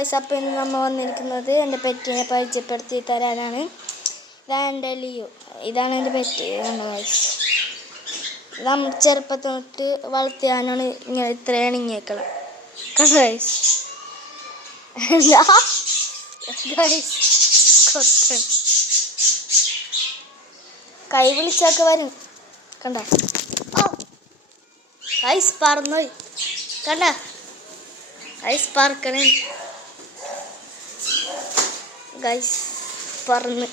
അപ്പം ഇന്ന് നമ്മൾ വന്നിരിക്കുന്നത് എൻ്റെ പെറ്റിനെ പരിചയപ്പെടുത്തി തരാനാണ്. ഇതാണ് ലിയോ. ഇതാണ് എൻ്റെ പെറ്റ്. നമ്മൾ ചെറുപ്പത്തിൽ തൊട്ട് വളർത്തിയാനാണ് ഇങ്ങനെ ഇത്ര ഇണങ്ങിയേക്കണം. കൈ വിളിച്ചൊക്കെ വരും. കണ്ട ഐസ് പറന്നോയി. കണ്ട ഐസ് പറക്കണേ. ഗൈസ് പറന്ന്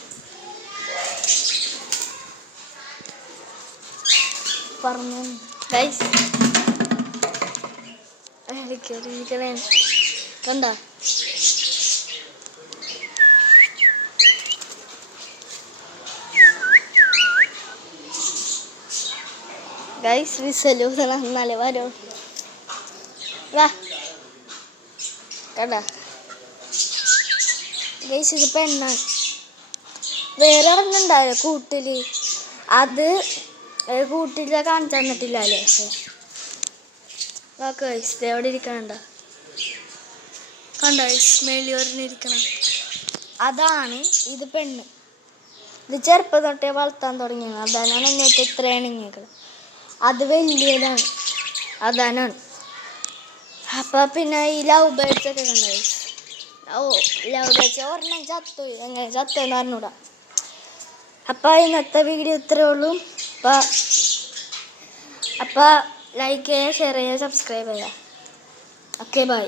ഗൈസ് കണ്ട ഗൈസ് വിസലു എന്നാലേ വരോ. വാ കണ്ട ഗൈസ് ഇത് പെണ്ണാണ്. വേറെ ഒരെണ്ണുണ്ടാവില്ല കൂട്ടില്. അത് കൂട്ടിൽ കാണിച്ചു തന്നിട്ടില്ല അല്ലേ. ഗൈസ് എവിടെ ഇരിക്കണണ്ട. കണ്ട സ്മെല്ലി ഒരെണ്ണിരിക്കണം. അതാണ് ഇത് പെണ്ണ്. ഇത് ചെറുപ്പം തൊട്ടേ വളർത്താൻ തുടങ്ങിയത്. അതാണ് എന്നിട്ട് ഇത്ര ഇണങ്ങിയത്. അത് വലിയതാണ്. അതാണ്. അപ്പം പിന്നെ ഈ ലവ് ബേർഡ്സ് ഒക്കെ കണ്ട ഗൈസ്. ലവ് ബേർഡ്സ് ഒരെണ്ണം ചത്തു. എങ്ങനെ ചത്തെന്ന് പറഞ്ഞൂടാ. അപ്പം ഇന്നത്തെ വീഡിയോ ഇത്രയേ ഉള്ളൂ. അപ്പം ലൈക്ക് ചെയ്യുക, ഷെയർ ചെയ്യുക, സബ്സ്ക്രൈബ് ചെയ്യുക. Okay bye.